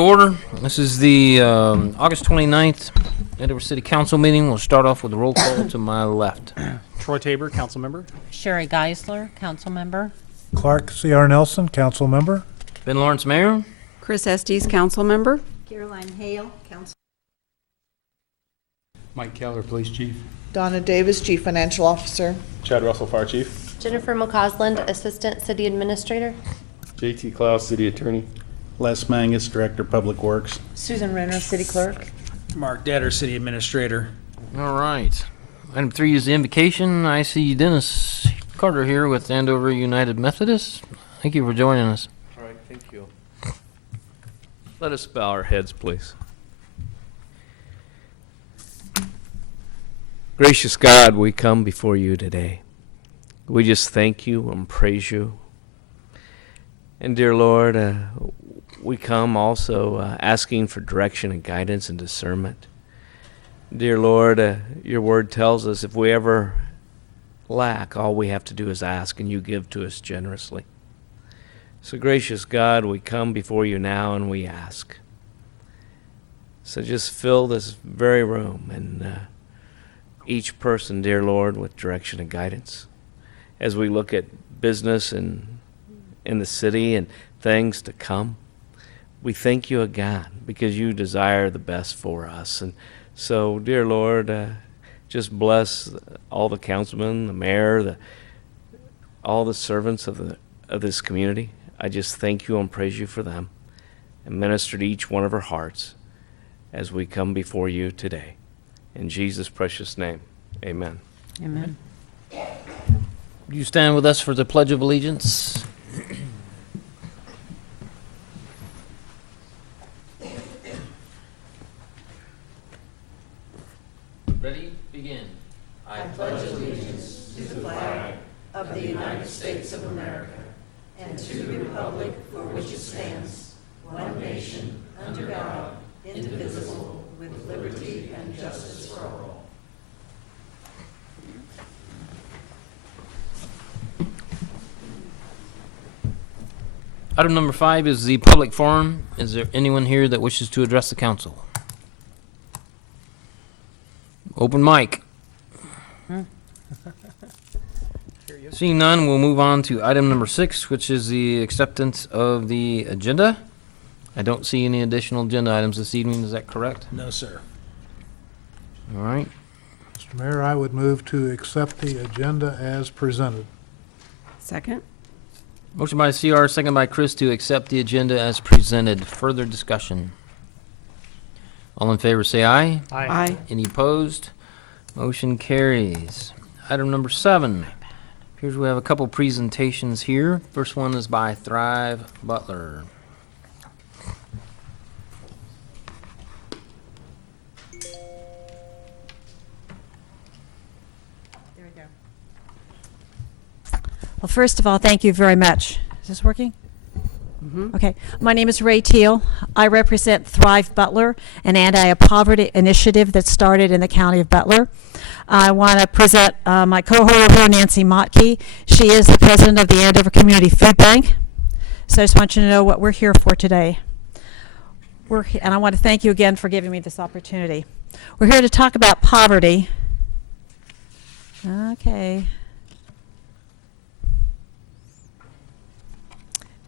Order. This is the August 29th Andover City Council meeting. We'll start off with a roll call to my left. Troy Tabor, council member. Sherry Geisler, council member. Clark C.R. Nelson, council member. Ben Lawrence, Mayor. Chris Estes, council member. Caroline Hale, council. Mike Keller, Police Chief. Donna Davis, Chief Financial Officer. Chad Russell, Fire Chief. Jennifer McCausland, Assistant City Administrator. JT Klaus, City Attorney. Les Mangus, Director, Public Works. Susan Renner, City Clerk. Mark Detter, City Administrator. All right. Item 3 is the invocation. I see Dennis Carter here with Andover United Methodist. Thank you for joining us. All right, thank you. Let us bow our heads, please. Gracious God, we come before you today. We just thank you and praise you. And dear Lord, we come also asking for direction and guidance and discernment. Dear Lord, your word tells us if we ever lack, all we have to do is ask, and you give to us generously. So gracious God, we come before you now and we ask. So just fill this very room and each person, dear Lord, with direction and guidance as we look at business and in the city and things to come. We thank you again because you desire the best for us. And so, dear Lord, just bless all the councilmen, the mayor, all the servants of this community. I just thank you and praise you for them and minister to each one of our hearts as we come before you today. In Jesus' precious name, amen. Amen. Would you stand with us for the Pledge of Allegiance? Ready? Begin. I pledge allegiance to the flag Of the United States of America, and to the republic for which it stands, one nation, under God, indivisible, with liberty and justice for all. Item number 5 is the public forum. Is there anyone here that wishes to address the council? Open mic. Seeing none, we'll move on to item number 6, which is the acceptance of the agenda. I don't see any additional agenda items this evening. Is that correct? No, sir. All right. Mr. Mayor, I would move to accept the agenda as presented. Second. Motion by CR, second by Chris to accept the agenda as presented. Further discussion. All in favor say aye. Aye. Any opposed? Motion carries. Item number 7. Appears we have a couple presentations here. First one is by Thrive Butler. There we go. Well, first of all, thank you very much. Is this working? Okay. My name is Ray Teal. I represent Thrive Butler, an anti-poverty initiative that started in the county of Butler. I want to present my cohort here, Nancy Motke. She is the president of the Andover Community Food Bank. So I just want you to know what we're here for today. And I want to thank you again for giving me this opportunity. We're here to talk about poverty. Okay.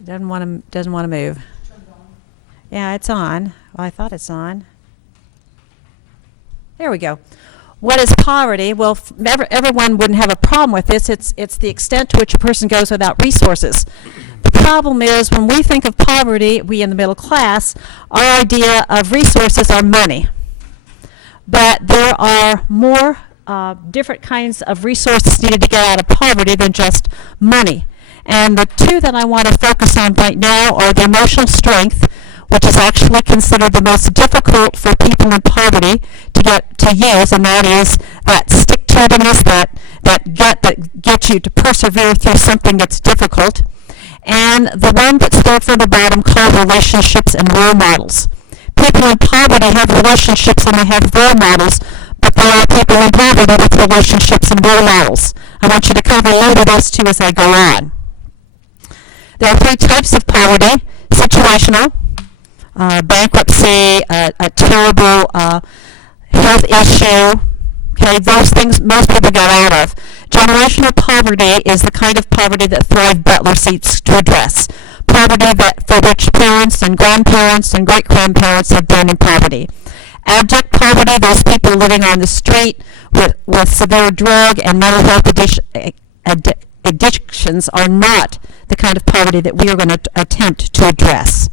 Doesn't want to move. Yeah, it's on. Well, I thought it's on. There we go. What is poverty? Well, everyone wouldn't have a problem with this. It's the extent to which a person goes without resources. The problem is when we think of poverty, we in the middle class, our idea of resources are money. But there are more different kinds of resources needed to get out of poverty than just money. And the two that I want to focus on right now are the emotional strength, which is actually considered the most difficult for people in poverty to get to use, and that is that stick-to-itiveness, that gut that gets you to persevere through something that's difficult. And the one that's there from the bottom called relationships and role models. People in poverty have relationships and they have role models, but there are people in poverty with relationships and role models. I want you to cover a load of those two as I go on. There are 3 types of poverty: situational, bankruptcy, a terrible health issue. Okay, those things most people get out of. Generational poverty is the kind of poverty that Thrive Butler seeks to address. Poverty that for which parents and grandparents and great-grandparents have been in poverty. Abject poverty, those people living on the street with severe drug and mental health addictions are not the kind of poverty that we are going to attempt to address.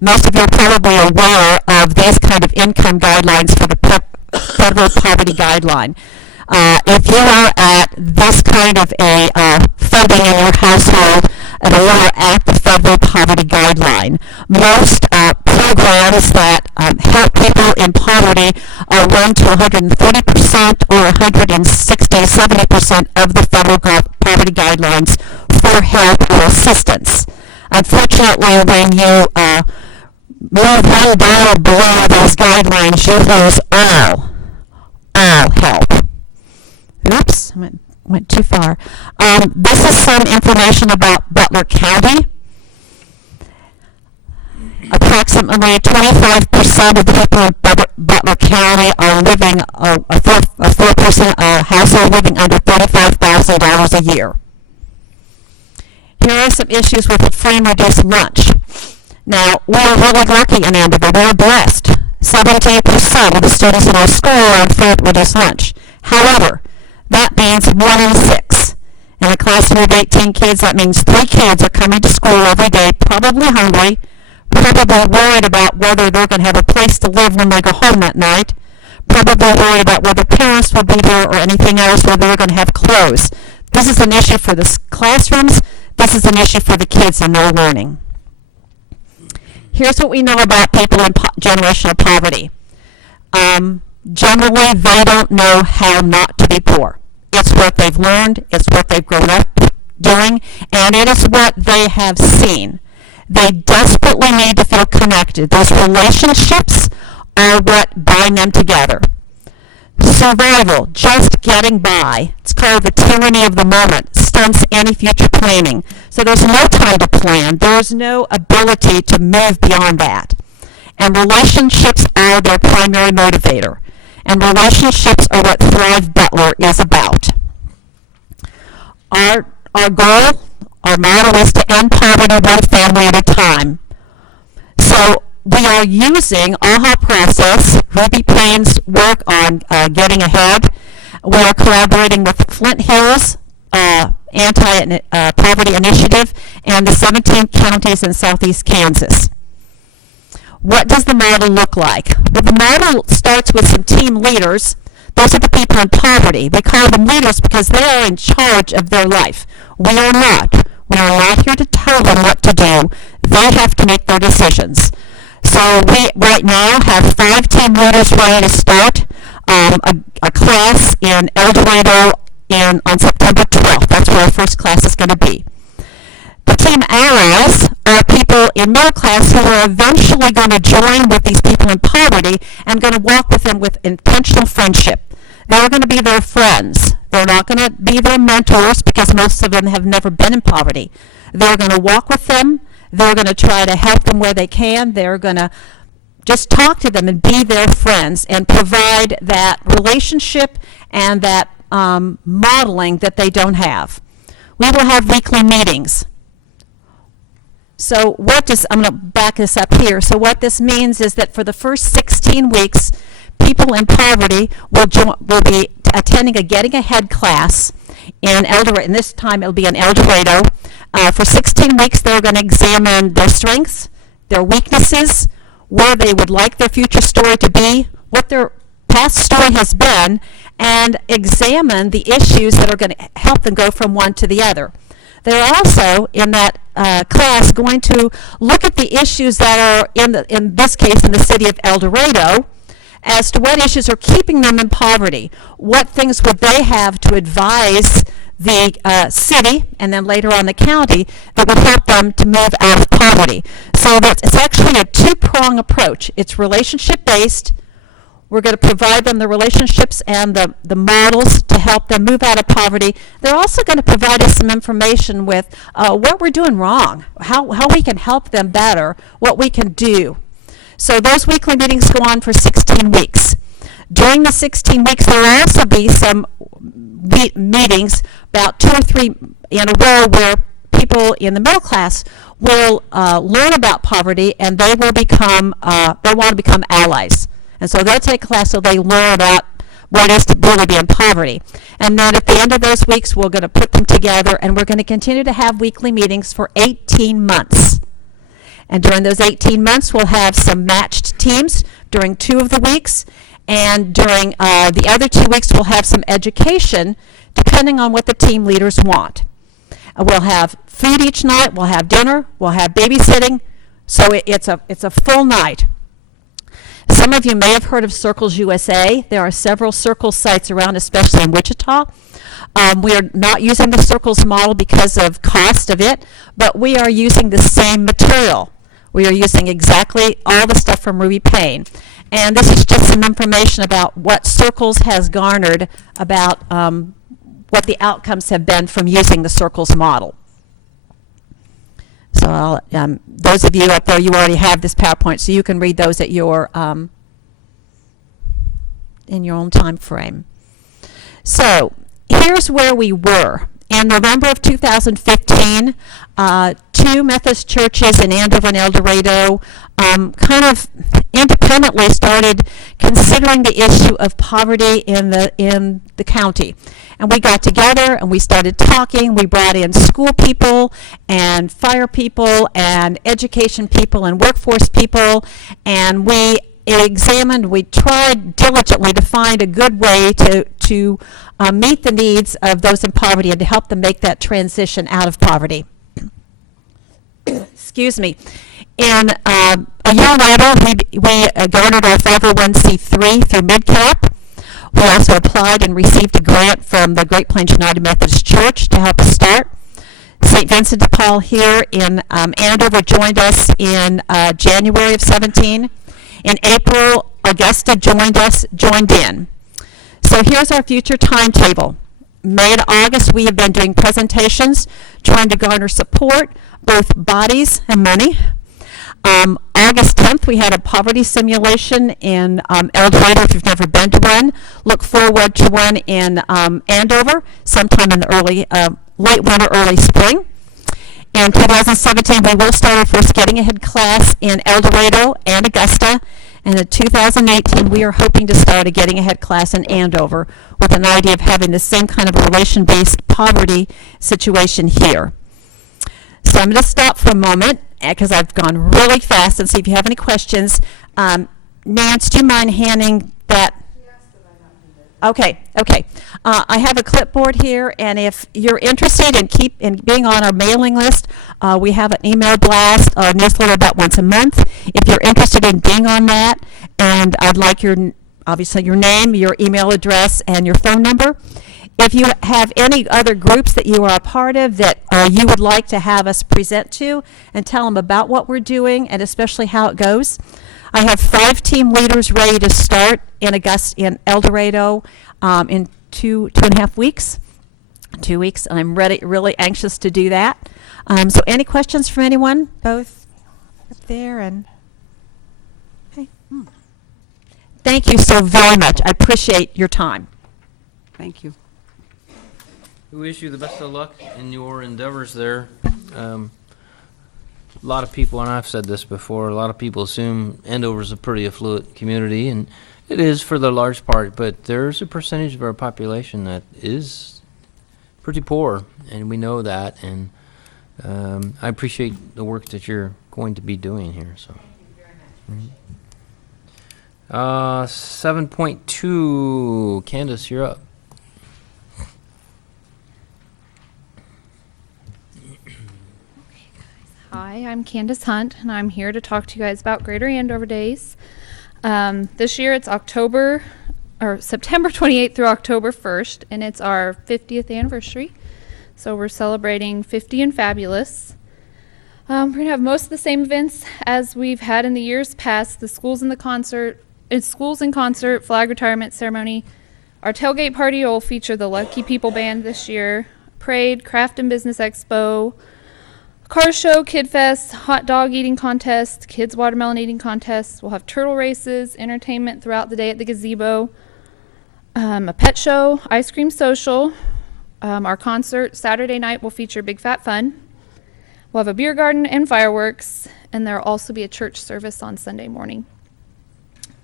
Most of you are probably aware of these kind of income guidelines for the federal poverty guideline. If you are at this kind of a funding in your household, or at the federal poverty guideline, most programs that help people in poverty are run to 130% or 160-70% of the federal poverty guidelines for help or assistance. Unfortunately, when you move $1 below those guidelines, you lose all help. Oops, went too far. This is some information about Butler County. Approximately 25% of the people in Butler County are living, a 4% household living under $35,000 a year. Here are some issues with free and reduced lunch. Now, we are really lucky in Andover. We're blessed. 17% of the students in our school are on free and reduced lunch. However, that means 1 in 6. In a classroom of 18 kids, that means 3 kids are coming to school every day, probably hungry, probably worried about whether they're going to have a place to live when they go home that night, probably worried about whether parents will be there or anything else, whether they're going to have clothes. This is an issue for the classrooms. This is an issue for the kids and their learning. Here's what we know about people in generational poverty. Generally, they don't know how not to be poor. It's what they've learned, it's what they've grown up doing, and it is what they have seen. They desperately need to feel connected. Those relationships are what bind them together. Survival, just getting by, it's called the tyranny of the moment, stunts any future planning. So there's no time to plan. There's no ability to move beyond that. And relationships are their primary motivator. And relationships are what Thrive Butler is about. Our goal, our motto is to end poverty one family at a time. So we are using AHA process, Ruby Payne's work on getting ahead. We are collaborating with Flint Hills Anti-Poverty Initiative and the 17 counties in southeast Kansas. What does the model look like? Well, the model starts with some team leaders. Those are the people in poverty. We call them leaders because they are in charge of their life. We are not. We are not here to tell them what to do. They have to make their decisions. So we right now have 5 team leaders ready to start a class in El Dorado on September 12th. That's where our first class is going to be. The team allies are people in middle class who are eventually going to join with these people in poverty and going to walk with them with intentional friendship. They're going to be their friends. They're not going to be their mentors because most of them have never been in poverty. They're going to walk with them. They're going to try to help them where they can. They're going to just talk to them and be their friends and provide that relationship and that modeling that they don't have. We will have weekly meetings. So I'm going to back this up here. So what this means is that for the first 16 weeks, people in poverty will be attending a Getting Ahead class in El Dorado, and this time it'll be in El Dorado. For 16 weeks, they're going to examine their strengths, their weaknesses, where they would like their future story to be, what their past story has been, and examine the issues that are going to help them go from one to the other. They're also, in that class, going to look at the issues that are, in this case, in the city of El Dorado, as to what issues are keeping them in poverty. What things would they have to advise the city, and then later on the county, that would help them to move out of poverty. So it's actually a 2-prong approach. It's relationship-based. We're going to provide them the relationships and the models to help them move out of poverty. They're also going to provide us some information with what we're doing wrong, how we can help them better, what we can do. So those weekly meetings go on for 16 weeks. During the 16 weeks, there will also be some meetings, about 2 or 3 in a row, where people in the middle class will learn about poverty, and they will become, they want to become allies. And so they'll take a class so they learn about what it is to really be in poverty. And then at the end of those weeks, we're going to put them together, and we're going to continue to have weekly meetings for 18 months. And during those 18 months, we'll have some matched teams during 2 of the weeks, and during the other 2 weeks, we'll have some education, depending on what the team leaders want. We'll have food each night, we'll have dinner, we'll have babysitting, so it's a full night. Some of you may have heard of Circles USA. There are several Circles sites around, especially in Wichita. We are not using the Circles model because of cost of it, but we are using the same material. We are using exactly all the stuff from Ruby Payne. And this is just some information about what Circles has garnered about what the outcomes have been from using the Circles model. So those of you up there, you already have this PowerPoint, so you can read those at your in your own time frame. So here's where we were. In November of 2015, 2 Methodist churches in Andover and El Dorado kind of independently started considering the issue of poverty in the county. And we got together and we started talking. We brought in school people and fire people and education people and workforce people, and we tried diligently to find a good way to meet the needs of those in poverty and to help them make that transition out of poverty. Excuse me. In a year later, we garnered our 501c3 through MidCap. We also applied and received a grant from the Great Plains United Methodist Church to help us start. St. Vincent de Paul here in Andover joined us in January of 17. In April, Augusta joined in. So here's our future timetable. May to August, we have been doing presentations, trying to garner support, both bodies and money. August 10th, we had a poverty simulation in El Dorado. If you've never been to one, look forward to one in Andover sometime in the late winter, early spring. In 2017, we will start our first Getting Ahead class in El Dorado and Augusta. And in 2018, we are hoping to start a Getting Ahead class in Andover with an idea of having the same kind of relation-based poverty situation here. So I'm going to stop for a moment because I've gone really fast and see if you have any questions. Nance, do you mind handing that? Okay. I have a clipboard here, and if you're interested in being on our mailing list, we have an email blast, a newsletter about once a month. If you're interested in being on that, and I'd like obviously your name, your email address, and your phone number. If you have any other groups that you are a part of that you would like to have us present to and tell them about what we're doing and especially how it goes, I have 5 team leaders ready to start in El Dorado in 2.5 weeks. 2 weeks, and I'm really anxious to do that. So any questions from anyone? Both up there and... Okay. Thank you so very much. I appreciate your time. Thank you. We wish you the best of luck in your endeavors there. A lot of people, and I've said this before, a lot of people assume Andover's a pretty affluent community, and it is for the large part, but there's a percentage of our population that is pretty poor, and we know that, and I appreciate the work that you're going to be doing here. So. Thank you very much. 7.2, Candace, you're up. Hi, I'm Candace Hunt, and I'm here to talk to you guys about Greater Andover Days. This year it's September 28th through October 1st, and it's our 50th anniversary. So we're celebrating 50 and Fabulous. We're going to have most of the same events as we've had in the years past. The schools and the concert, it's schools in concert, flag retirement ceremony. Our tailgate party will feature the Lucky People Band this year. Parade, craft and business expo, car show, kid fest, hot dog eating contest, kids watermelon eating contest. We'll have turtle races, entertainment throughout the day at the gazebo, a pet show, ice cream social. Our concert Saturday night will feature Big Fat Fun. We'll have a beer garden and fireworks, and there will also be a church service on Sunday morning.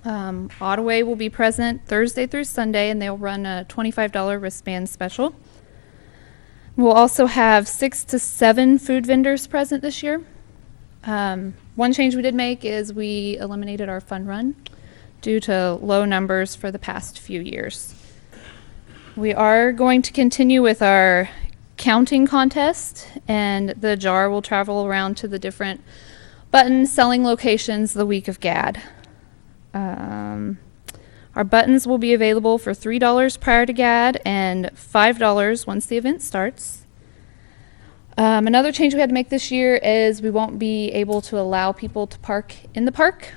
Ottaway will be present Thursday through Sunday, and they'll run a $25 wristband special. We'll also have 6 to 7 food vendors present this year. One change we did make is we eliminated our fun run due to low numbers for the past few years. We are going to continue with our counting contest, and the jar will travel around to the different button selling locations the week of GAD. Our buttons will be available for $3 prior to GAD and $5 once the event starts. Another change we had to make this year is we won't be able to allow people to park in the park.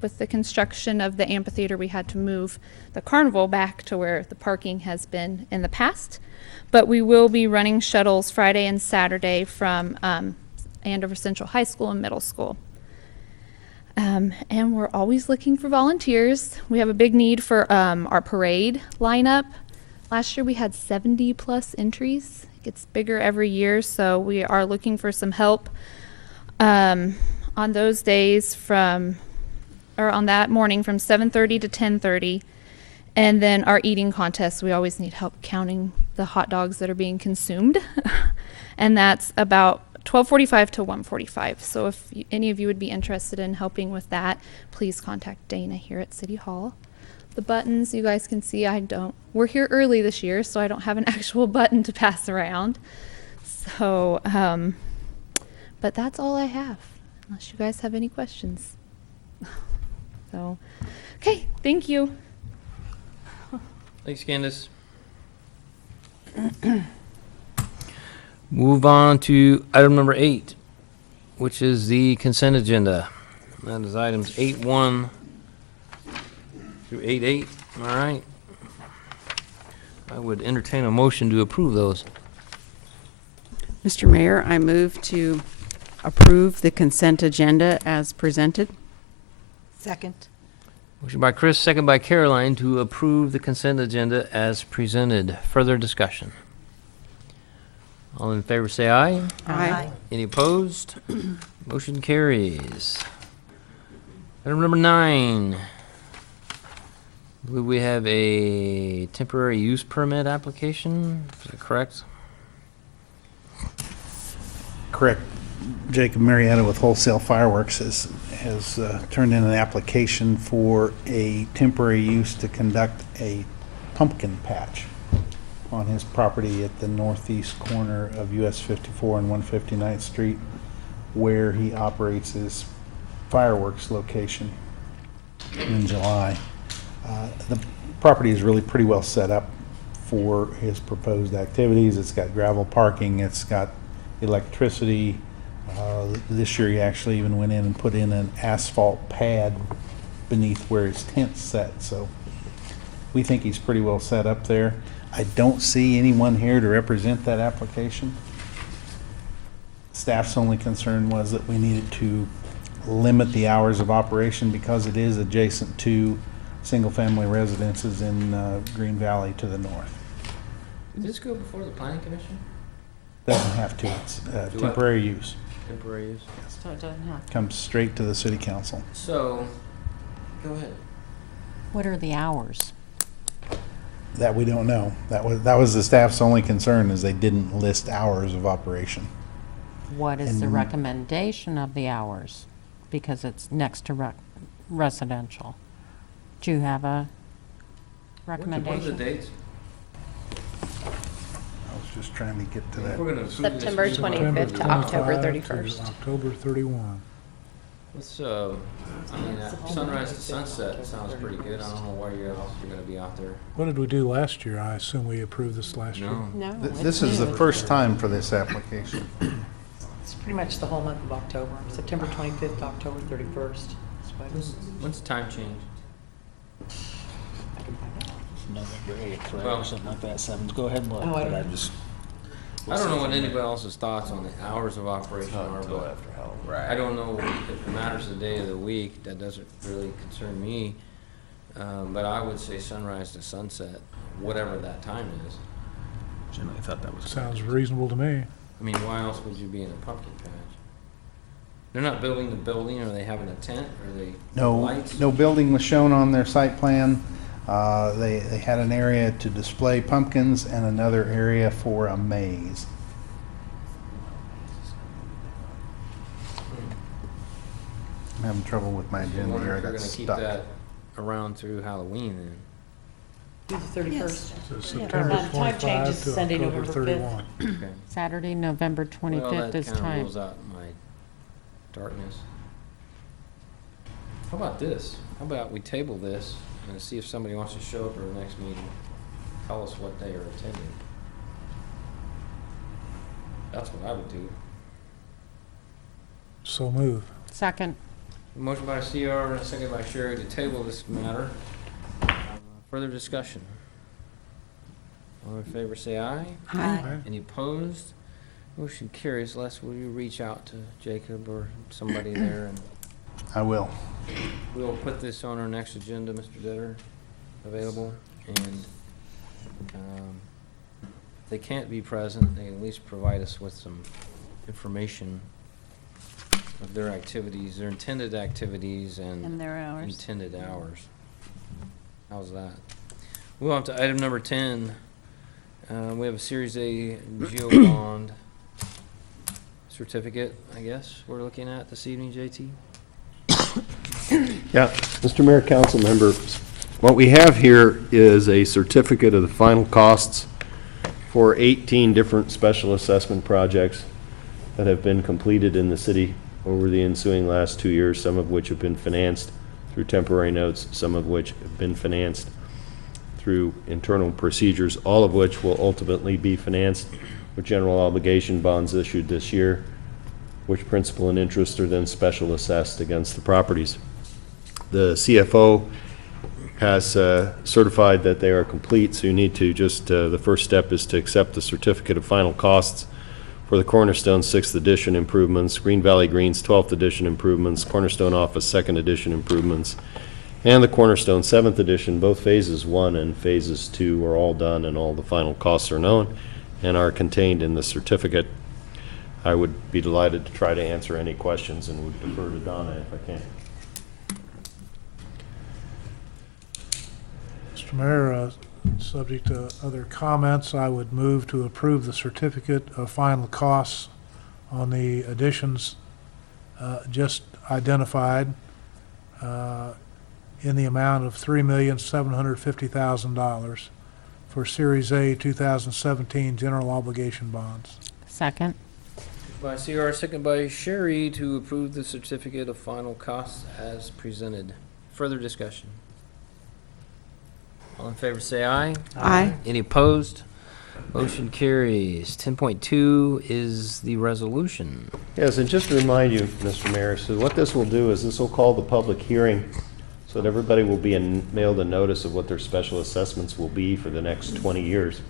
With the construction of the amphitheater, we had to move the carnival back to where the parking has been in the past. But we will be running shuttles Friday and Saturday from Andover Central High School and Middle School. And we're always looking for volunteers. We have a big need for our parade lineup. Last year we had 70 plus entries. It gets bigger every year, so we are looking for some help on those days on that morning from 7:30 to 10:30. And then our eating contest, we always need help counting the hot dogs that are being consumed. And that's about 12:45 to 1:45. So if any of you would be interested in helping with that, please contact Dana here at City Hall. The buttons, you guys can see we're here early this year, so I don't have an actual button to pass around. So, but that's all I have, unless you guys have any questions. So, okay, thank you. Thanks, Candace. Move on to item number 8, which is the consent agenda. That is items 8.1 through 8.8. All right. I would entertain a motion to approve those. Mr. Mayor, I move to approve the consent agenda as presented. Second. Motion by Chris, second by Caroline to approve the consent agenda as presented. Further discussion? All in favor say aye. Aye. Any opposed? Motion carries. Item number 9. I believe we have a temporary use permit application. Is that correct? Correct. Jacob Marietta with Wholesale Fireworks has turned in an application for a temporary use to conduct a pumpkin patch on his property at the northeast corner of US 54 and 159th Street, where he operates his fireworks location in July. The property is really pretty well set up for his proposed activities. It's got gravel parking, it's got electricity. This year he actually even went in and put in an asphalt pad beneath where his tent's set, so we think he's pretty well set up there. I don't see anyone here to represent that application. Staff's only concern was that we needed to limit the hours of operation because it is adjacent to single-family residences in Green Valley to the north. Did this go before the planning commission? Doesn't have to, it's what? temporary use. Temporary use. So it doesn't have. Comes straight to the city council. So, go ahead. What are the hours? That we don't know. That was the staff's only concern, is they didn't list hours of operation. What is the And- recommendation of the hours? Because it's next to residential. Do you have a What are recommendation? the dates? I was just trying to get to that. We're gonna approve this. September 25th to October 31st. October 31. Let's, I mean, sunrise to sunset sounds pretty good. I don't know where else you're gonna be out there. What did we do last year? I assume we approved this last year. No. No. This is the first time for this application. It's pretty much the whole month of October, September 25th to October 31st. That's what it is. When's the time change? November 8th, right, Well- or something like that, 7th. Go ahead and look. Oh, I but don't know. I don't know what anybody else's thoughts on the hours of operation are, but I don't know if it matters the day of the week. That doesn't really concern me. But I would say sunrise to sunset, whatever that time is. Generally thought that was. Sounds reasonable to me. I mean, why else would you be in a pumpkin patch? They're not building the building, are they having a tent, are they No, lights? no building was shown on their site plan. They had an area to display pumpkins and another area for a maze. I'm having trouble with my I agenda wonder here, I if they're got gonna keep stuck. that around through Halloween then. Do the 31st. So September Time 25 changes to Sunday, October November 5th. 31. Okay. Saturday, November Well, 25th that is kinda time. rules out my darkness. How about this? How about we table this and see if somebody wants to show up at our next meeting? Tell us what they are attending. That's what I would do. So move. Second. Motion by CR and a second by Sherry to table this matter. Further discussion? All in favor say aye. Aye. Any opposed? Motion carries. Les, will you reach out to Jacob or somebody there? And I will. we'll put this on our next agenda, Mr. Ditter, available. And if they can't be present, they at least provide us with some information of their activities, their intended activities and their hours. intended hours. How's that? Move on to item number 10. We have a Series A Geo Bond certificate, I guess, we're looking at this evening, JT? Yeah, Mr. Mayor, council members, what we have here is a certificate of the final costs for 18 different special assessment projects that have been completed in the city over the ensuing last 2 years, some of which have been financed through temporary notes, some of which have been financed through internal procedures, all of which will ultimately be financed with general obligation bonds issued this year, which principal and interest are then special assessed against the properties. The CFO has certified that they are complete, so you need to just, the first step is to accept the certificate of final costs for the Cornerstone 6th edition improvements, Green Valley Greens 12th edition improvements, Cornerstone Office 2nd edition improvements, and the Cornerstone 7th edition. Both phases 1 and phases 2 are all done, and all the final costs are known and are contained in the certificate. I would be delighted to try to answer any questions and would defer to Donna if I can. Mr. Mayor, subject to other comments, I would move to approve the certificate of final costs on the additions just identified in the amount of $3,750,000 for Series A 2017 general obligation bonds. Second. By CR, second by Sherry to approve the certificate of final costs as presented. Further discussion? All in favor say aye. Aye. Any opposed? Motion carries. 10.2 is the resolution. Yes, and just to remind you, Mr. Mayor, so what this will do is this will call the public hearing so that everybody will be mailed a notice of what their special assessments will be for the next 20 years.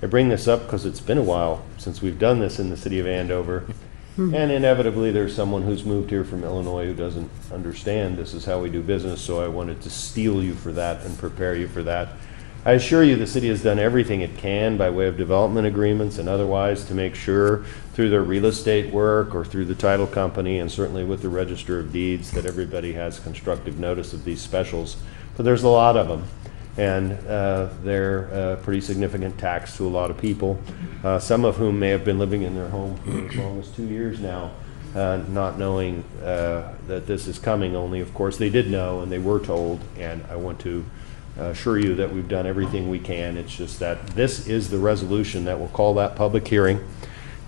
I bring this up because it's been a while since we've done this in the city of Andover. And inevitably, there's someone who's moved here from Illinois who doesn't understand this is how we do business, so I wanted to steel you for that and prepare you for that. I assure you the city has done everything it can by way of development agreements and otherwise to make sure through their real estate work or through the title company and certainly with the Register of Deeds that everybody has constructive notice of these specials. But there's a lot of them. And they're a pretty significant tax to a lot of people, some of whom may have been living in their home for as long as 2 years now, not knowing that this is coming, only of course they did know and they were told, and I want to assure you that we've done everything we can. It's just that this is the resolution that will call that public hearing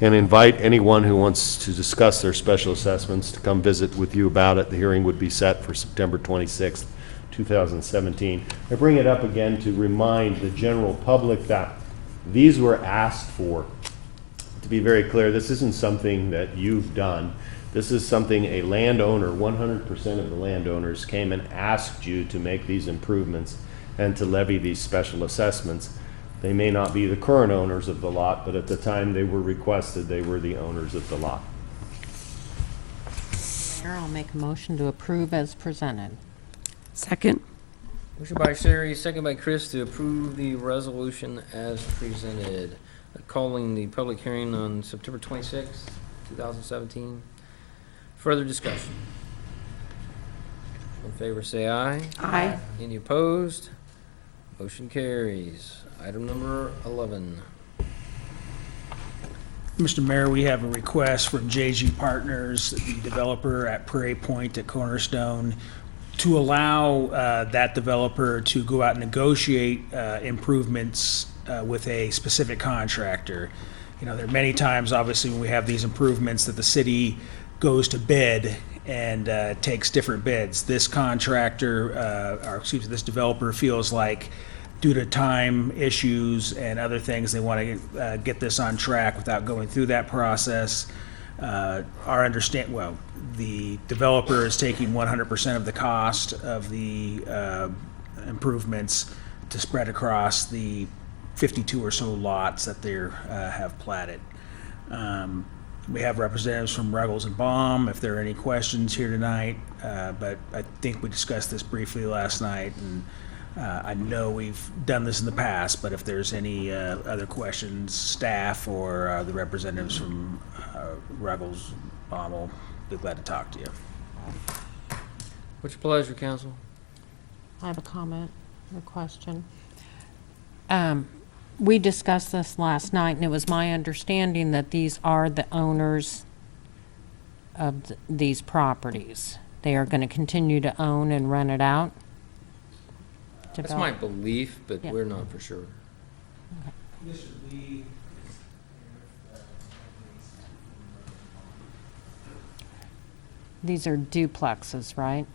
and invite anyone who wants to discuss their special assessments to come visit with you about it. The hearing would be set for September 26th. 2017. I bring it up again to remind the general public that these were asked for. To be very clear, this isn't something that you've done. This is something a landowner, 100% of the landowners came and asked you to make these improvements and to levy these special assessments. They may not be the current owners of the lot, but at the time they were requested, they were the owners of the lot. Mayor, I'll make a motion to approve as presented. Second. Motion by Sherry, second by Chris to approve the resolution as presented, calling the public hearing on September 26th, 2017. Further discussion? All in favor, say aye. Aye. Any opposed? Motion carries. Item number 11. Mr. Mayor, we have a request from JG Partners, the developer at Prairie Point at Cornerstone, to allow that developer to go out and negotiate improvements with a specific contractor. You know, there are many times, obviously, when we have these improvements that the city goes to bid and takes different bids. This contractor, or excuse me, this developer feels like due to time issues and other things, they want to get this on track without going through that process. The developer is taking 100% of the cost of the improvements to spread across the 52 or so lots that they have platted. We have representatives from Ruggles and Baum, if there are any questions here tonight, but I think we discussed this briefly last night, and I know we've done this in the past, but if there's any other questions, staff or the representatives from Ruggles, Baum will be glad to talk to you. What's your pleasure, council? I have a comment or question. We discussed this last night, and it was my understanding that these are the owners of these properties. They are going to continue to own and rent it out? That's my belief, but Yeah. we're not for sure. These are duplexes, right?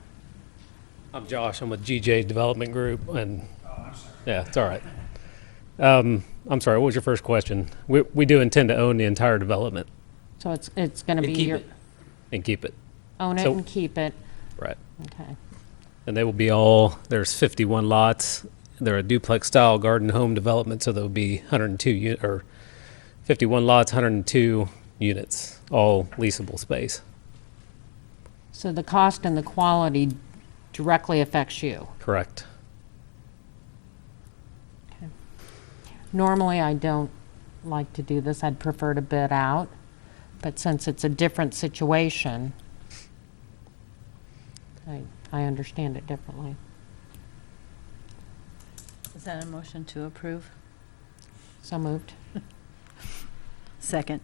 I'm Josh. I'm with GJ Development Group, and yeah, it's all right. I'm sorry. What was your first question? We do intend to own the entire development So it's going to And be keep your, it. and keep it. own it So- and keep it. Right. Okay. And they will be all. There's 51 lots. They're a duplex style garden home development, so there'll be 51 lots, 102 units, all leasable space. So the cost and the quality directly affects you? Correct. Normally, I don't like to do this. I'd prefer to bid out. But since it's a different situation, I understand it differently. Is that a motion to approve? So moved. Second.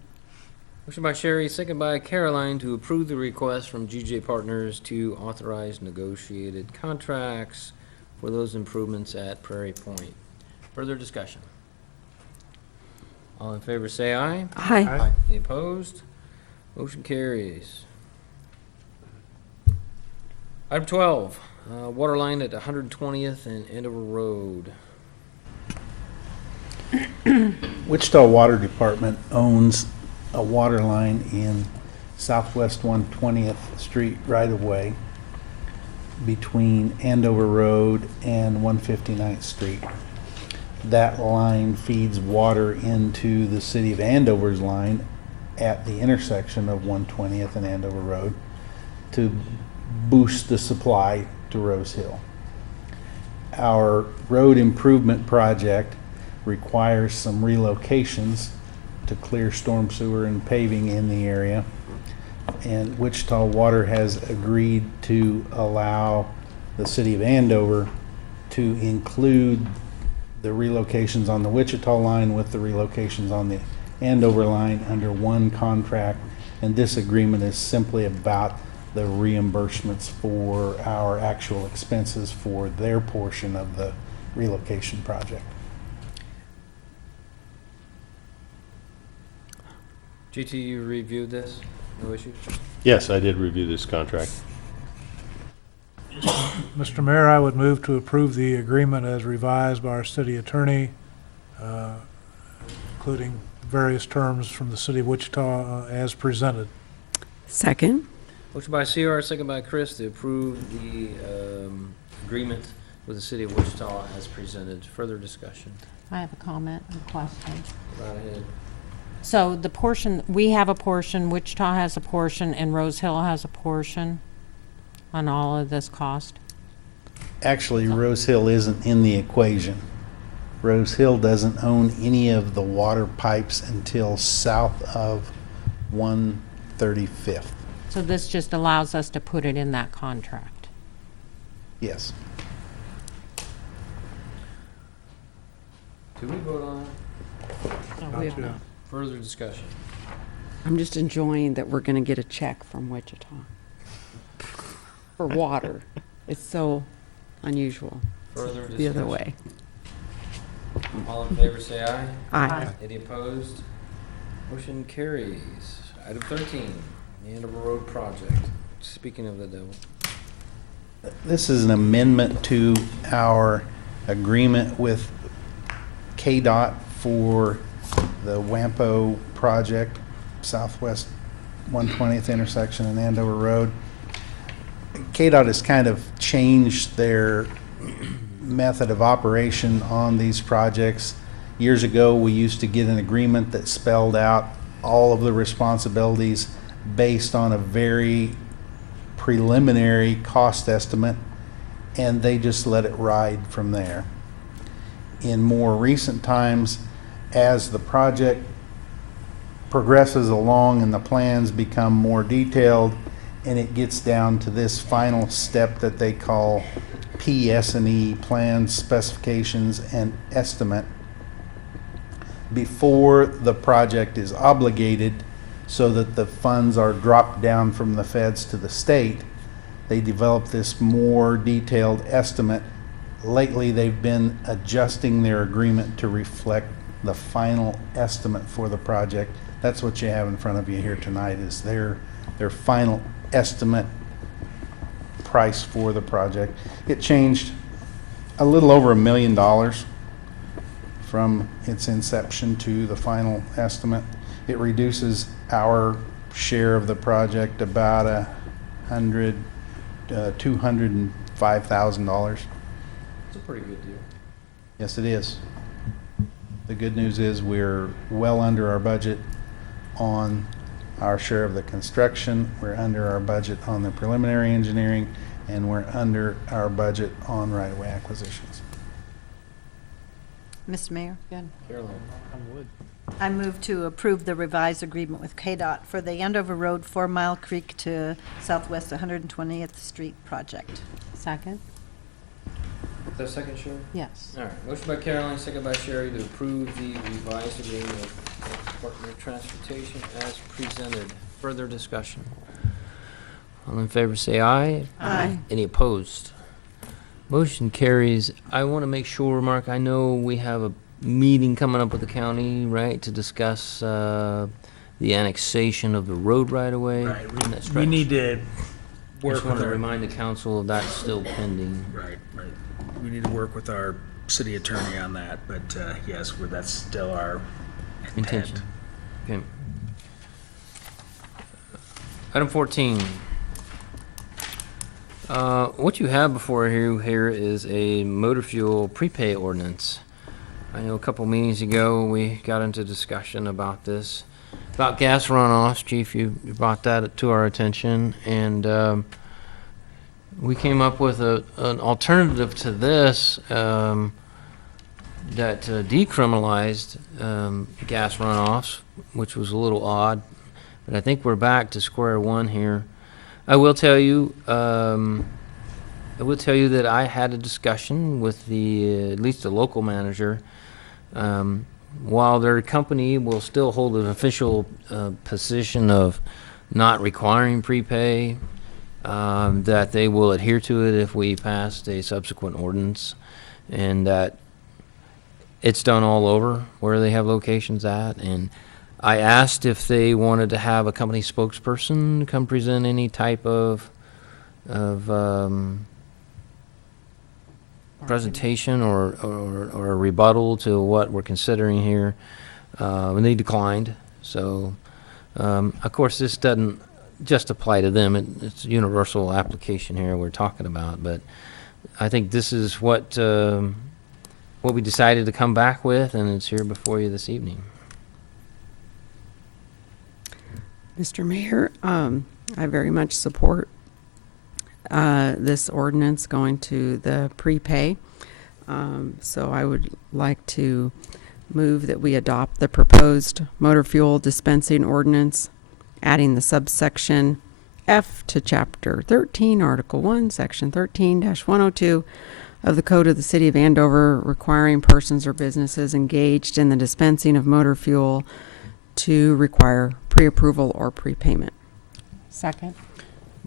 Motion by Sherry, second by Caroline to approve the request from GJ Partners to authorize negotiated contracts for those improvements at Prairie Point. Further discussion? All in favor say aye. Aye. Any opposed? Motion carries. Item 12, water line at 120th and Andover Road. Wichita Water Department owns a water line in southwest 120th Street right-of-way between Andover Road and 159th Street. That line feeds water into the city of Andover's line at the intersection of 120th and Andover Road to boost the supply to Rose Hill. Our road improvement project requires some relocations to clear storm sewer and paving in the area. And Wichita Water has agreed to allow the city of Andover to include the relocations on the Wichita line with the relocations on the Andover line under one contract. And this agreement is simply about the reimbursements for our actual expenses for their portion of the relocation project. GT, you reviewed this? No issues? Yes, I did review this contract. Mr. Mayor, I would move to approve the agreement as revised by our city attorney, including various terms from the city of Wichita as presented. Second. Motion by CR, second by Chris to approve the agreement with the city of Wichita as presented. Further discussion. I have a comment and question. Right ahead. So the portion, we have a portion, Wichita has a portion, and Rose Hill has a portion on all of this cost? Actually, Rose Hill isn't in the equation. Rose Hill doesn't own any of the water pipes until south of 135th. So this just allows us to put it in that contract? Yes. Did we vote on it? No, we have not. Further discussion. I'm just enjoying that we're going to get a check from Wichita for water. It's so unusual. Further The other discussion. way. All in favor, say aye. Aye. Any opposed? Motion carries. Item 13, the Andover Road Project. Speaking of the devil. This is an amendment to our agreement with KDOT for the Wampo project, Southwest 120th intersection and Andover Road. KDOT has kind of changed their method of operation on these projects. Years ago, we used to get an agreement that spelled out all of the responsibilities based on a very preliminary cost estimate, and they just let it ride from there. In more recent times, as the project progresses along and the plans become more detailed, and it gets down to this final step that they call PS&E, plans, specifications, and estimate, before the project is obligated so that the funds are dropped down from the feds to the state, they develop this more detailed estimate. Lately, they've been adjusting their agreement to reflect the final estimate for the project. That's what you have in front of you here tonight, is their final estimate price for the project. It changed a little over $1 million from its inception to the final estimate. It reduces our share of the project about $205,000. It's a pretty good deal. Yes, it is. The good news is we're well under our budget on our share of the construction. We're under our budget on the preliminary engineering, and we're under our budget on right-of-way acquisitions. Mr. Mayor, Caroline. I move to approve the revised agreement with KDOT for the Andover Road 4 Mile Creek to Southwest 120th Street project. Second? Is that second, Sherry? Yes. All right. Motion by Caroline, second by Sherry to approve the revised agreement with Department of Transportation as presented. Further discussion. All in favor, say aye. Aye. Any opposed? Motion carries. I want to make sure, Mark, I know we have a meeting coming up with the county, right, to discuss the annexation of the road right away. Right, in that we stretch. need to Just work want with to our, remind the council that's still pending. right. We need to work with our city attorney on that, but yes, that's still our intent. Intention. Okay. Item 14. What you have before you here is a motor fuel prepay ordinance. I know a couple meetings ago, we got into discussion about this, about gas runoffs. Chief, you brought that to our attention, and we came up with an alternative to this that decriminalized gas runoffs, which was a little odd, but I think we're back to square one here. I will tell you that I had a discussion with at least the local manager. While their company will still hold an official position of not requiring prepay, that they will adhere to it if we passed a subsequent ordinance, and that it's done all over where they have locations at. And I asked if they wanted to have a company spokesperson come present any type of presentation or a rebuttal to what we're considering here, and they declined. So, of course, this doesn't just apply to them. It's a universal application here we're talking about, but I think this is what we decided to come back with, and it's here before you this evening. Mr. Mayor, I very much support this ordinance going to the prepay. So I would like to move that we adopt the proposed motor fuel dispensing ordinance, adding the subsection F to Chapter 13, Article 1, Section 13-102 of the Code of the City of Andover, requiring persons or businesses engaged in the dispensing of motor fuel to require pre-approval or prepayment. Second.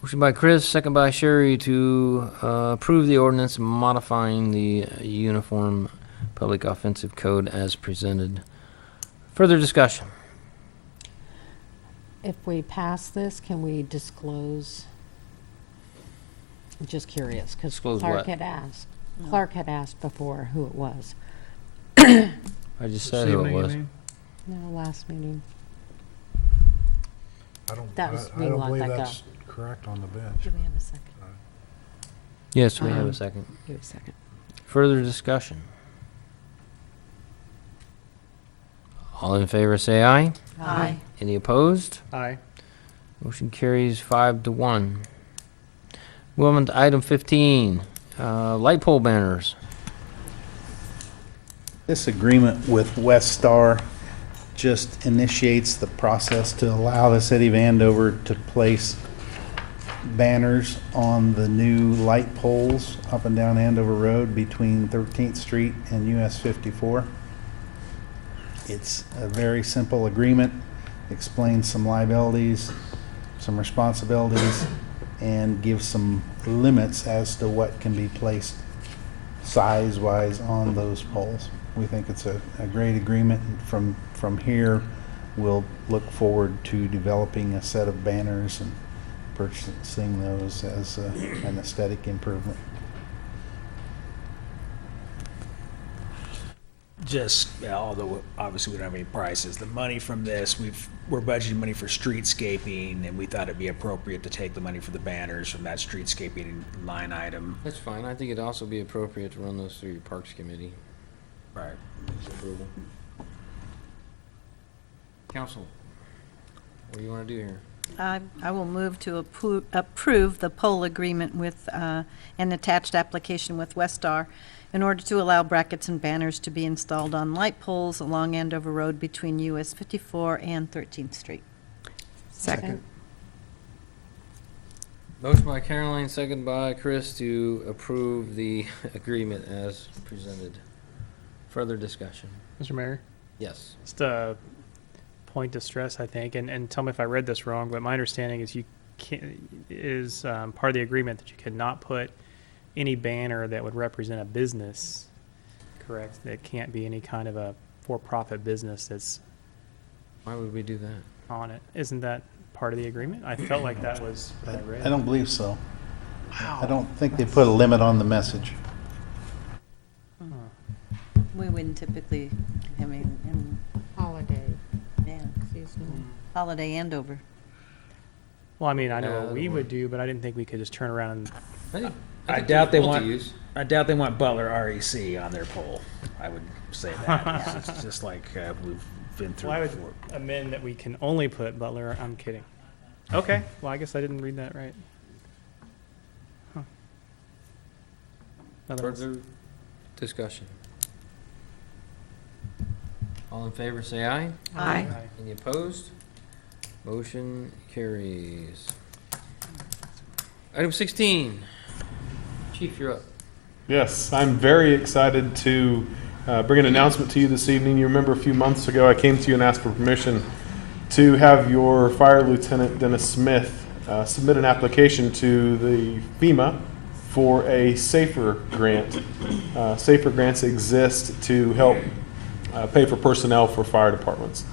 Motion by Chris, second by Sherry to approve the ordinance modifying the Uniform Public Offensive Code as presented. Further discussion? If we pass this, can we disclose? Just curious, because Disclose Clark what? had asked. Clark had asked before who it was. I just said who it Evening, you was. mean? No, last meeting. I don't, That was I being don't let believe that go. that's correct on the bench. Do we have a second? Yes, we have a second. Give a second. Further discussion? All in favor say aye. Aye. Any opposed? Aye. Motion carries 5-1. Moving on to item 15, light pole banners. This agreement with Westar just initiates the process to allow the city of Andover to place banners on the new light poles up and down Andover Road between 13th Street and US 54. It's a very simple agreement, explains some liabilities, some responsibilities, and gives some limits as to what can be placed size-wise on those poles. We think it's a great agreement. From here, we'll look forward to developing a set of banners and purchasing those as an aesthetic improvement. Just, although obviously we don't have any prices, the money from this, we're budgeting money for streetscaping, and we thought it'd be appropriate to take the money for the banners from that streetscaping line item. That's fine. I think it'd also be appropriate to run those through your Parks Committee. Right. Approval. Council, what do you want to do here? I will move to approve the pole agreement with an attached application with Westar in order to allow brackets and banners to be installed on light poles along Andover Road between US 54 and 13th Street. Second. Motion by Caroline, second by Chris to approve the agreement as presented. Further discussion? Mr. Mayor, Yes. just a point of stress, I think, and tell me if I read this wrong, but my understanding is part of the agreement that you cannot put any banner that would represent a business, correct? That can't be any kind of a for-profit business that's Why would we do that? on it. Isn't that part of the agreement? I felt like that was what I read. I don't believe so. I don't think they put a limit on the message. We wouldn't typically, I mean, in, Holiday. yeah, Holiday Andover. Well, I mean, I know Yeah, what we would do, but I didn't think we could just turn around and I doubt they want Butler REC on their pole. I would say that. It's just like we've been through Well, I would before. amend that we can only put Butler. I'm kidding. Okay. Well, I guess I didn't read that right. Huh. Nothing else. Further discussion? All in favor, say aye. Aye. Any opposed? Motion carries. Item 16. Chief, you're up. Yes, I'm very excited to bring an announcement to you this evening. You remember a few months ago I came to you and asked for permission to have your Fire Lieutenant Dennis Smith submit an application to the FEMA for a SAFER grant. SAFER grants exist to help pay for personnel for fire departments.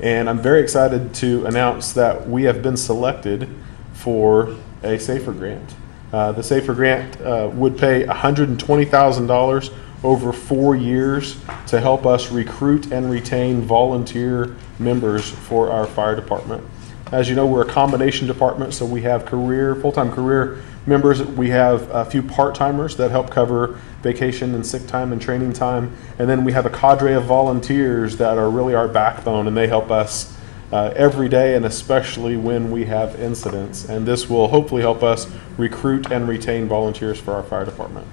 And I'm very excited to announce that we have been selected for a SAFER grant. The SAFER grant would pay $120,000 over 4 years to help us recruit and retain volunteer members for our fire department. As you know, we're a combination department, so we have full-time career members. We have a few part-timers that help cover vacation and sick time and training time. And then we have a cadre of volunteers that are really our backbone, and they help us every day, and especially when we have incidents. And this will hopefully help us recruit and retain volunteers for our fire department.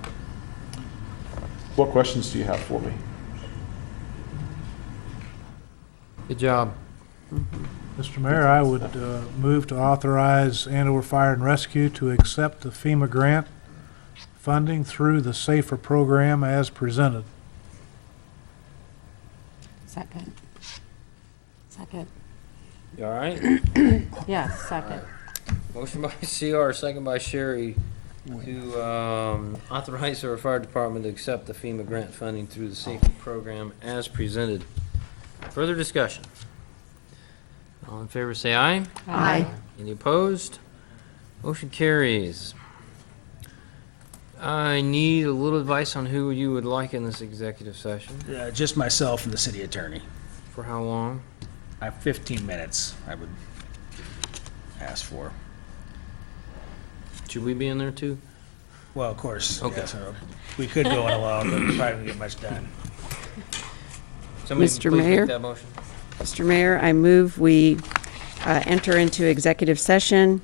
What questions do you have for me? Good job. Mr. Mayor, I would move to authorize Andover Fire and Rescue to accept the FEMA grant funding through the SAFER program as presented. Second. Second. You all right? Yes, second. Motion by CR, second by Sherry, to authorize our fire department to accept the FEMA grant funding through the safety program as presented. Further discussion? All in favor say aye. Aye. Any opposed? Motion carries. I need a little advice on who you would like in this executive session. Just myself and the city attorney. For how long? I have 15 minutes, I would ask for. Should we be in there too? Well, of course. Okay. yes, we could go in alone, but we probably wouldn't get much done. Somebody Mr. please Mayor? make that motion. Mr. Mayor, I move we enter into executive session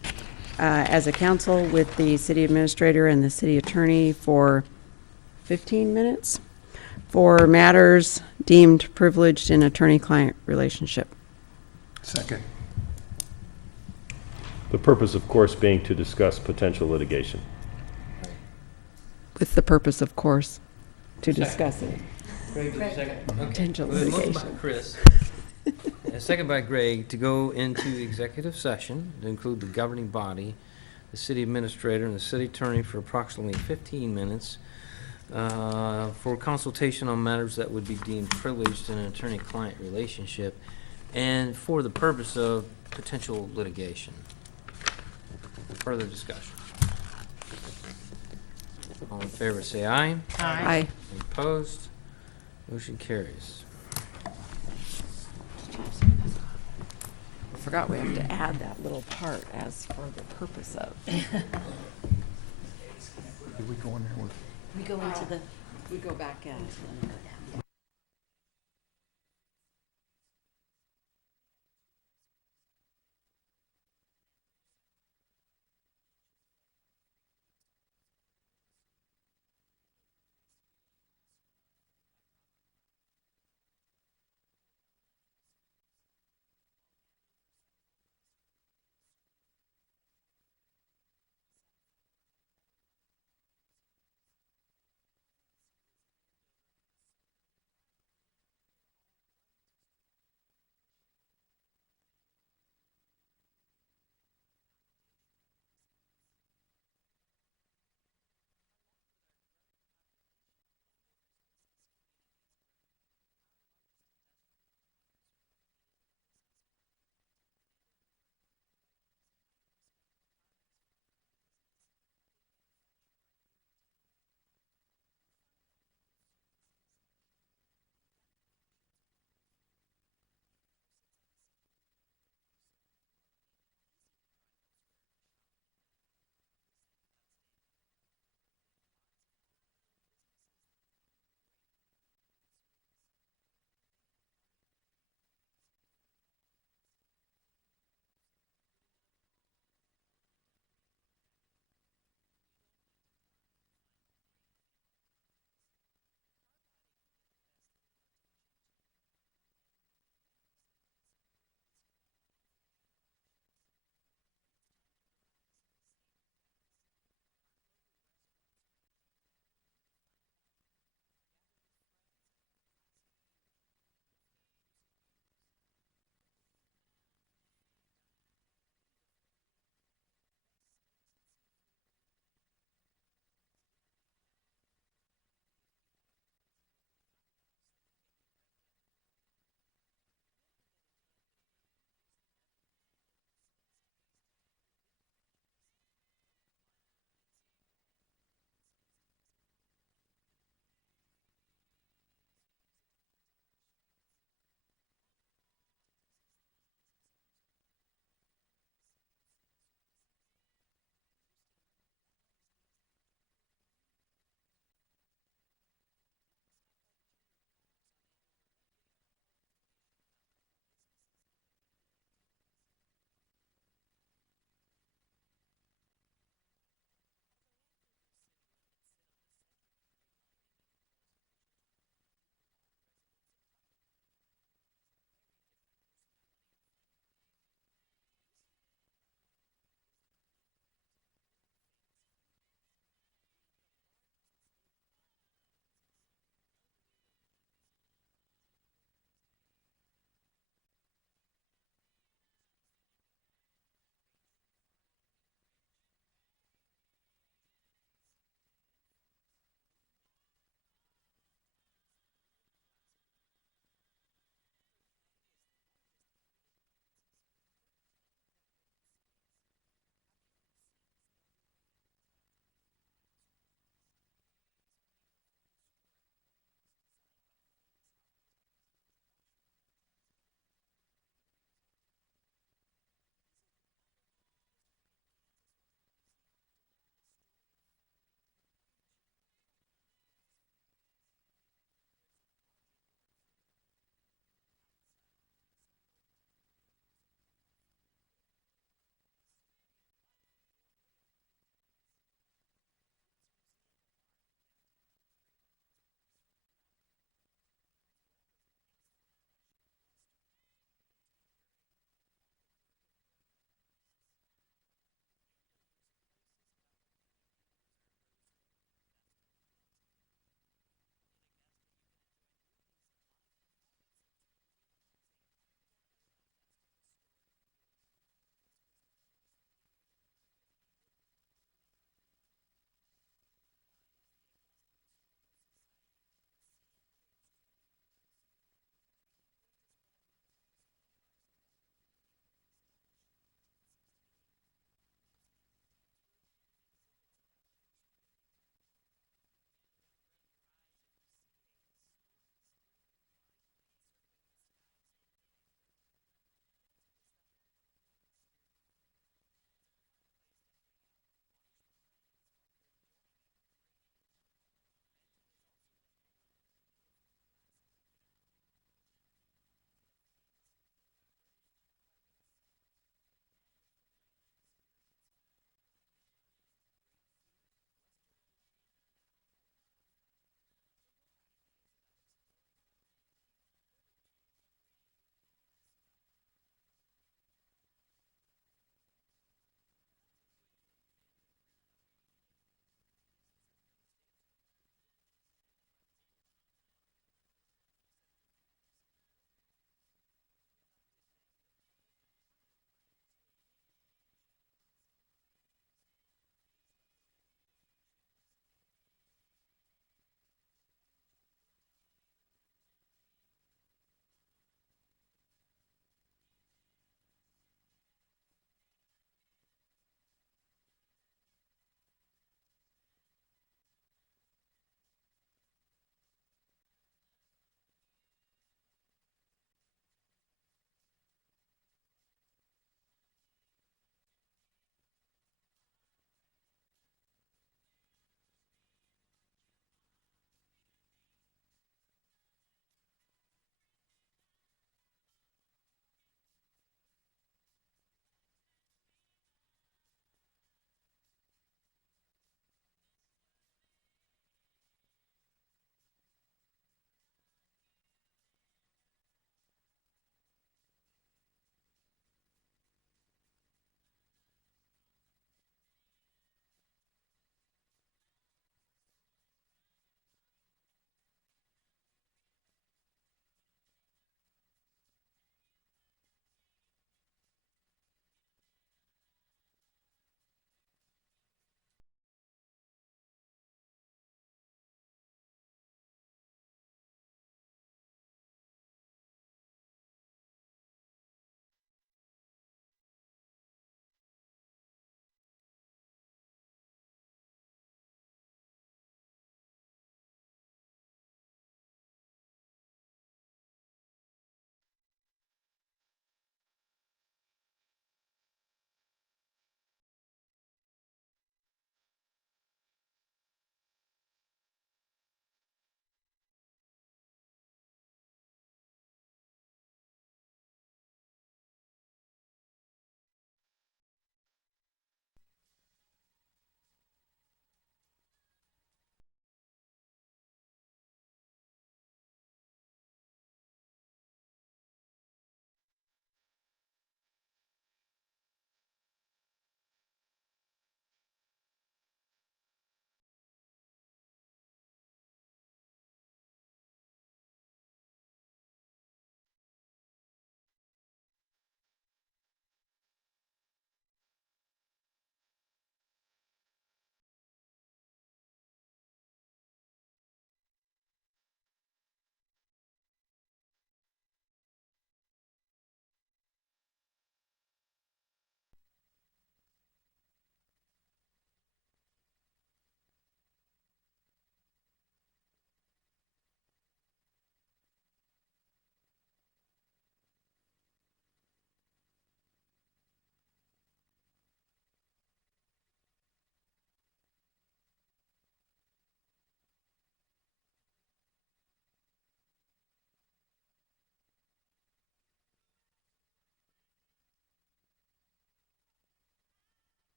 as a council with the city administrator and the city attorney for 15 minutes for matters deemed privileged in attorney-client relationship. Second. The purpose, of course, being to discuss potential litigation. With the purpose, of course, to discuss it. Greg, did you second? Okay. Potential Well, motion by litigation. Chris. And a second by Greg to go into executive session to include the governing body, the city administrator, and the city attorney for approximately 15 minutes for consultation on matters that would be deemed privileged in an attorney-client relationship and for the purpose of potential litigation. Further discussion. All in favor say aye. Aye. Any opposed? Motion carries. I forgot we have to add that little part as for the purpose of. Did we go in there with? We go into the, we go back in.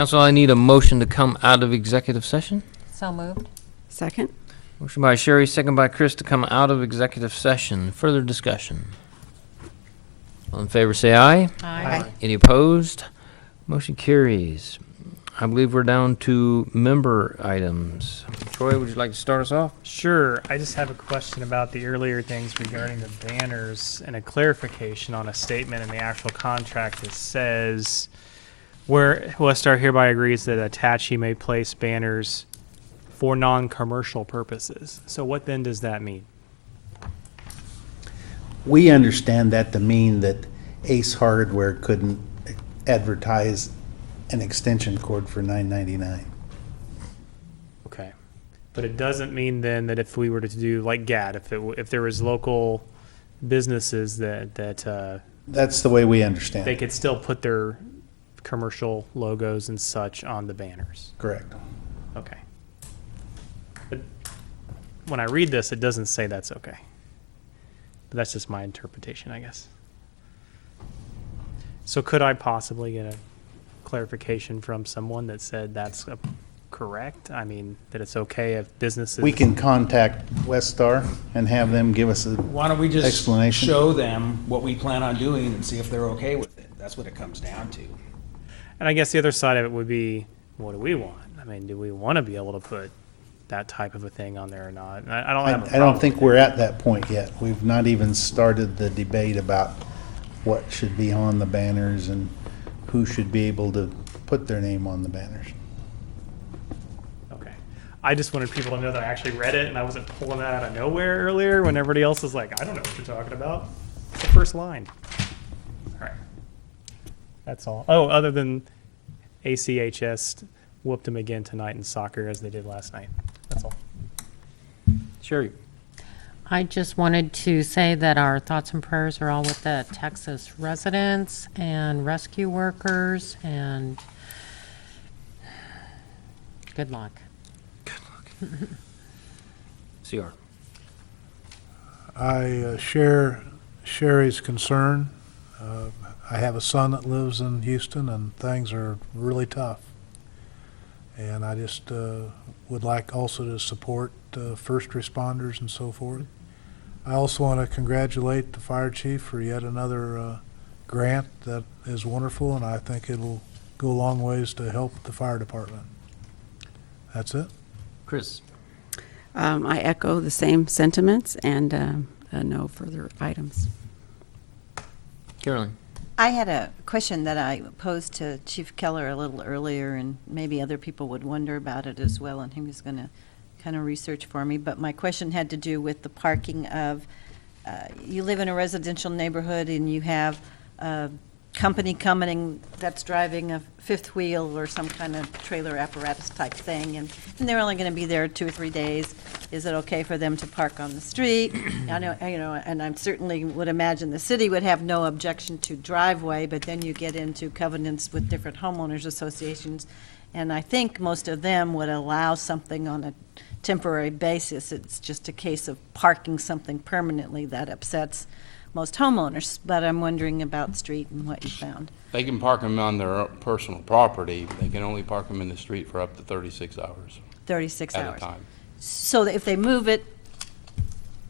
Council, I need a motion to come out of executive session. So moved. Second? Motion by Sherry, second by Chris to come out of executive session. Further discussion. All in favor, say aye. Aye. Any opposed? Motion carries. I believe we're down to member items. Troy, would you like to start us off? Sure. I just have a question about the earlier things regarding the banners and a clarification on a statement in the actual contract that says where Westar hereby agrees that Attache may place banners for non-commercial purposes. So what then does that mean? We understand that to mean that Ace Hardware couldn't advertise an extension cord for $9.99. Okay. But it doesn't mean then that if we were to do like GAD, if there was local businesses that That's the way we understand they it. could still put their commercial logos and such on the banners. Correct. Okay. But when I read this, it doesn't say that's okay. But that's just my interpretation, I guess. So could I possibly get a clarification from someone that said that's correct? I mean, that it's okay if businesses... We can contact Westar and have them give us a Why don't we just explanation. show them what we plan on doing and see if they're okay with it? That's what it comes down to. And I guess the other side of it would be, what do we want? I mean, do we want to be able to put that type of a thing on there or not? And I don't have a problem. I don't think we're at that point yet. We've not even started the debate about what should be on the banners and who should be able to put their name on the banners. Okay. I just wanted people to know that I actually read it and I wasn't pulling that out of nowhere earlier when everybody else is like, I don't know what you're talking about. It's the first line. All right. That's all. Oh, other than ACHS whooped them again tonight in soccer as they did last night. That's all. Sherry. I just wanted to say that our thoughts and prayers are all with the Texas residents and rescue workers, and good luck. CR. I share Sherry's concern. I have a son that lives in Houston, and things are really tough. And I just would like also to support first responders and so forth. I also want to congratulate the fire chief for yet another grant that is wonderful, and I think it will go a long ways to help the fire department. That's it. Chris. I echo the same sentiments and no further items. Carolyn. I had a question that I posed to Chief Keller a little earlier, and maybe other people would wonder about it as well, and he was going to kind of research for me. But my question had to do with the parking of, you live in a residential neighborhood and you have a company coming that's driving a fifth wheel or some kind of trailer apparatus type thing, and they're only going to be there 2 or 3 days. Is it okay for them to park on the street? I know, and I certainly would imagine the city would have no objection to driveway, but then you get into covenants with different homeowners associations, and I think most of them would allow something on a temporary basis. It's just a case of parking something permanently that upsets most homeowners, but I'm wondering about street and what you found. They can park them on their personal property. They can only park them in the street for up to 36 hours. 36 at hours. a time. So that if they move it,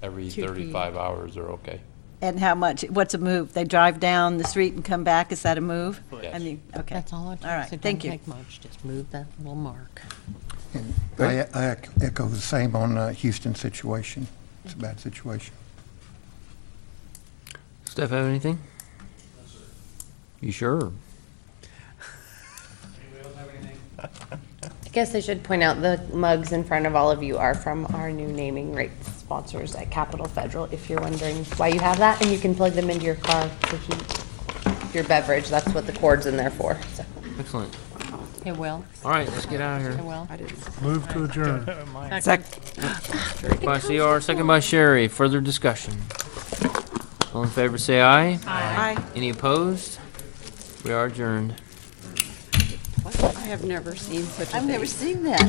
Every 35 hours are okay. and how much, what's a move? They drive down the street and come back, is that a move? Yes. I mean, okay. That's all it All right, takes. It thank doesn't you. take much. Just move that little mark. I echo the same on the Houston situation. It's a bad situation. Steph, have anything? You sure? I guess I should point out the mugs in front of all of you are from our new naming rights sponsors at Capital Federal, if you're wondering why you have that, and you can plug them into your car to heat your beverage. That's what the cord's in there for. So. Excellent. Hey, Will. All right, let's get out of here. Hey, Will. Move to adjourn. First by CR, second by Sherry. Further discussion. All in favor, say aye. Aye. Any opposed? We are adjourned. I have never seen such a I've never seen that.